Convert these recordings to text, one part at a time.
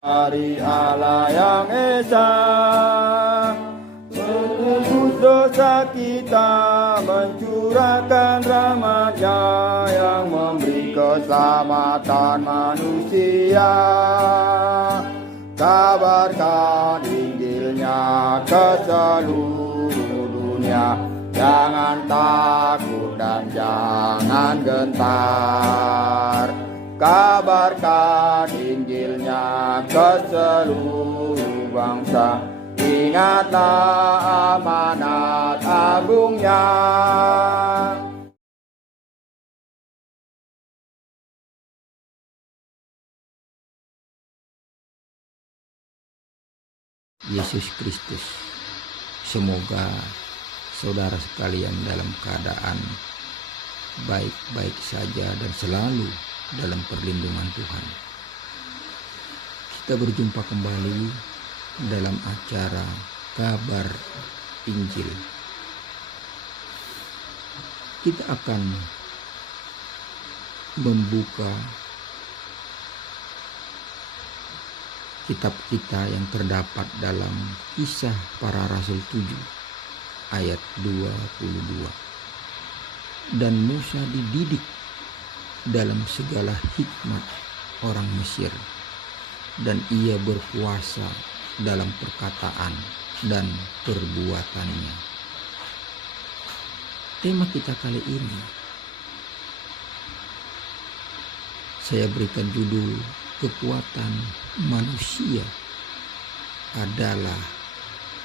Hari Allah yang Esa menebus dosa kita, mencurahkan rahmat-Nya yang memberi keselamatan manusia. Kabarkan Injilnya ke seluruh dunia, jangan takut dan jangan gentar. Kabarkan Injilnya ke seluruh bangsa, ingatlah amanat agungnya. Yesus Kristus. Semoga saudara sekalian dalam keadaan baik-baik saja dan selalu dalam perlindungan Tuhan. Kita berjumpa kembali dalam acara Kabar Injil. Kita akan membuka kitab kita yang terdapat dalam Kisah Para Rasul 7 ayat 22. Dan Musa dididik dalam segala hikmat orang Mesir, dan ia berkuasa dalam perkataan dan perbuatannya. Tema kita kali ini saya berikan judul, kekuatan manusia adalah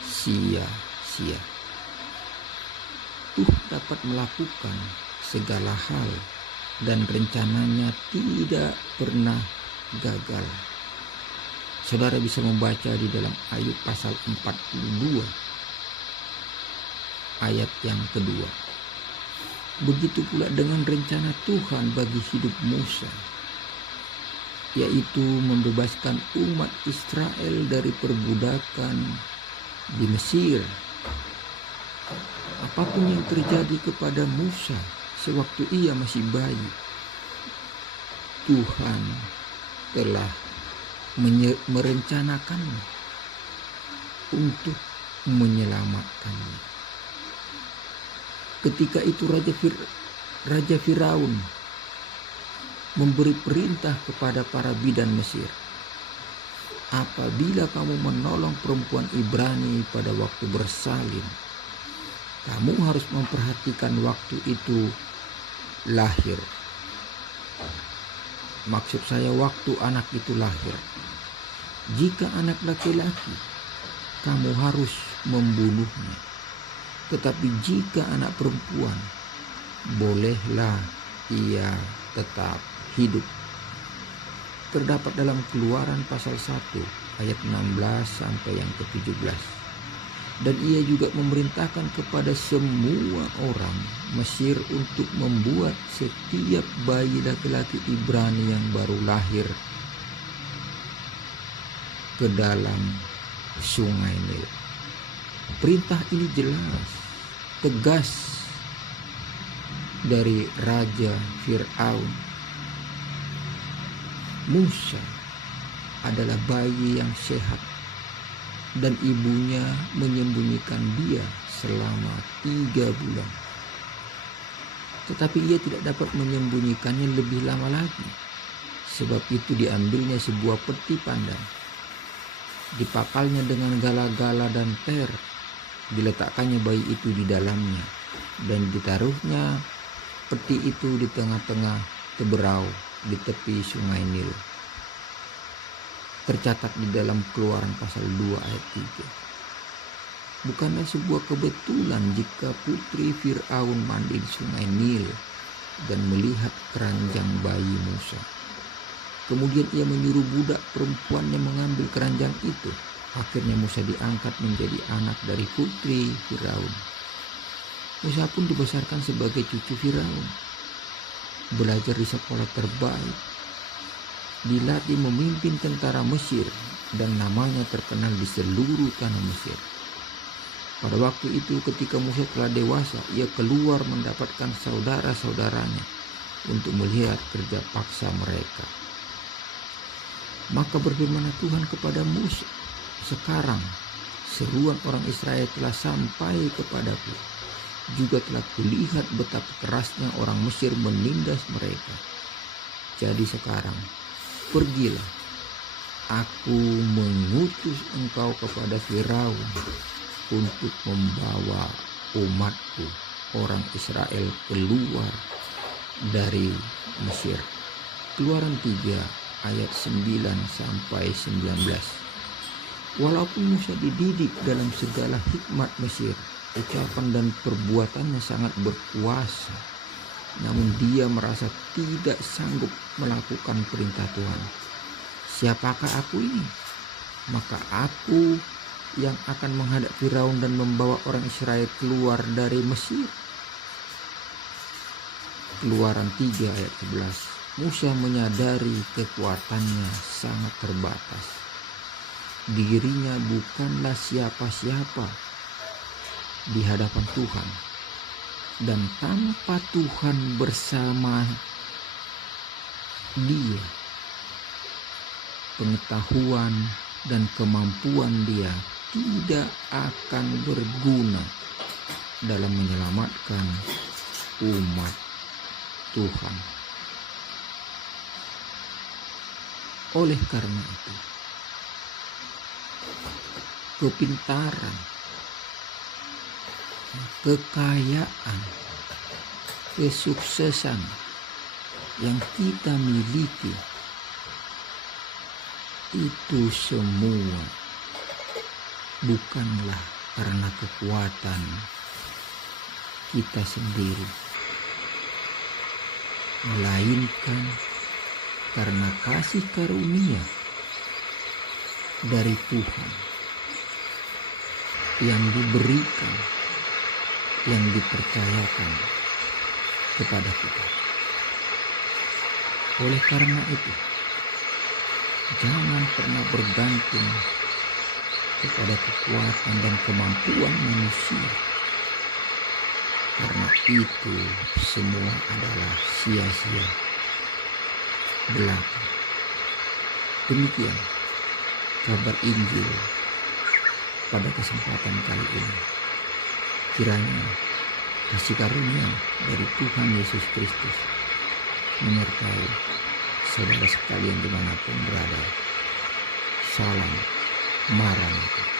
sia-sia. Dapat melakukan segala hal dan rencananya tidak pernah gagal. Saudara bisa membaca di dalam Ayub pasal 42 ayat yang kedua. Begitu pula dengan rencana Tuhan bagi hidup Musa, yaitu membebaskan umat Israel dari perbudakan di Mesir. Apapun yang terjadi kepada Musa sewaktu ia masih bayi, Tuhan telah merencanakannya untuk menyelamatkannya. Ketika itu Raja Firaun memberi perintah kepada para bidan Mesir, apabila kamu menolong perempuan Ibrani pada waktu bersalin, kamu harus memperhatikan waktu itu lahir. Maksud saya waktu anak itu lahir. Jika anak laki-laki, kamu harus membunuhnya. Tetapi jika anak perempuan, bolehlah ia tetap hidup. Terdapat dalam Keluaran pasal 1 ayat 16 sampai yang ke-17. Dan ia juga memerintahkan kepada semua orang Mesir untuk membuat setiap bayi laki-laki Ibrani yang baru lahir ke dalam sungai Nil. Perintah ini jelas, tegas dari Raja Firaun. Musa adalah bayi yang sehat, dan ibunya menyembunyikan dia selama 3 bulan. Tetapi ia tidak dapat menyembunyikannya lebih lama lagi. Sebab itu diambilnya sebuah peti pandan, dipakalnya dengan gala-gala dan per, diletakkannya bayi itu di dalamnya, dan ditaruhnya peti itu di tengah-tengah teberau di tepi sungai Nil. Tercatat di dalam Keluaran pasal 2 ayat 3. Bukanlah sebuah kebetulan jika putri Firaun mandi di sungai Nil dan melihat keranjang bayi Musa. Kemudian ia menyuruh budak perempuannya mengambil keranjang itu. Akhirnya Musa diangkat menjadi anak dari putri Firaun. Musa pun dibesarkan sebagai cucu Firaun. Belajar di sekolah terbaik, dilatih memimpin tentara Mesir, dan namanya terkenal di seluruh tanah Mesir. Pada waktu itu ketika Musa telah dewasa, ia keluar mendapatkan saudara-saudaranya untuk melihat kerja paksa mereka. Maka berfirman Tuhan kepada Musa, sekarang seruan orang Israel telah sampai kepadaku. Juga telah kulihat betapa kerasnya orang Mesir menindas mereka. Jadi sekarang pergilah, aku mengutus engkau kepada Firaun untuk membawa umatku orang Israel keluar dari Mesir. Keluaran 3 ayat 9 sampai 19. Walaupun Musa dididik dalam segala hikmat Mesir, ucapan dan perbuatannya sangat berkuasa, namun dia merasa tidak sanggup melakukan perintah Tuhan. Siapakah aku ini? Maka aku yang akan menghadap Firaun dan membawa orang Israel keluar dari Mesir. Keluaran 3 ayat 11. Musa menyadari kekuatannya sangat terbatas. Dirinya bukanlah siapa-siapa di hadapan Tuhan, dan tanpa Tuhan bersama dia, pengetahuan dan kemampuan dia tidak akan berguna dalam menyelamatkan umat Tuhan. Oleh karena itu, kepintaran, kekayaan, kesuksesan yang kita miliki itu semua bukanlah karena kekuatan kita sendiri, melainkan karena kasih karunia dari Tuhan yang diberikan, yang dipercayakan kepada kita. Oleh karena itu, jangan pernah bergantung kepada kekuatan dan kemampuan manusia, karena itu semua adalah sia-sia belaka. Demikian kabar Injil pada kesempatan kali ini. Kiranya kasih karunia dari Tuhan Yesus Kristus menyertai saudara sekalian dimanapun berada. Salam Maranatha.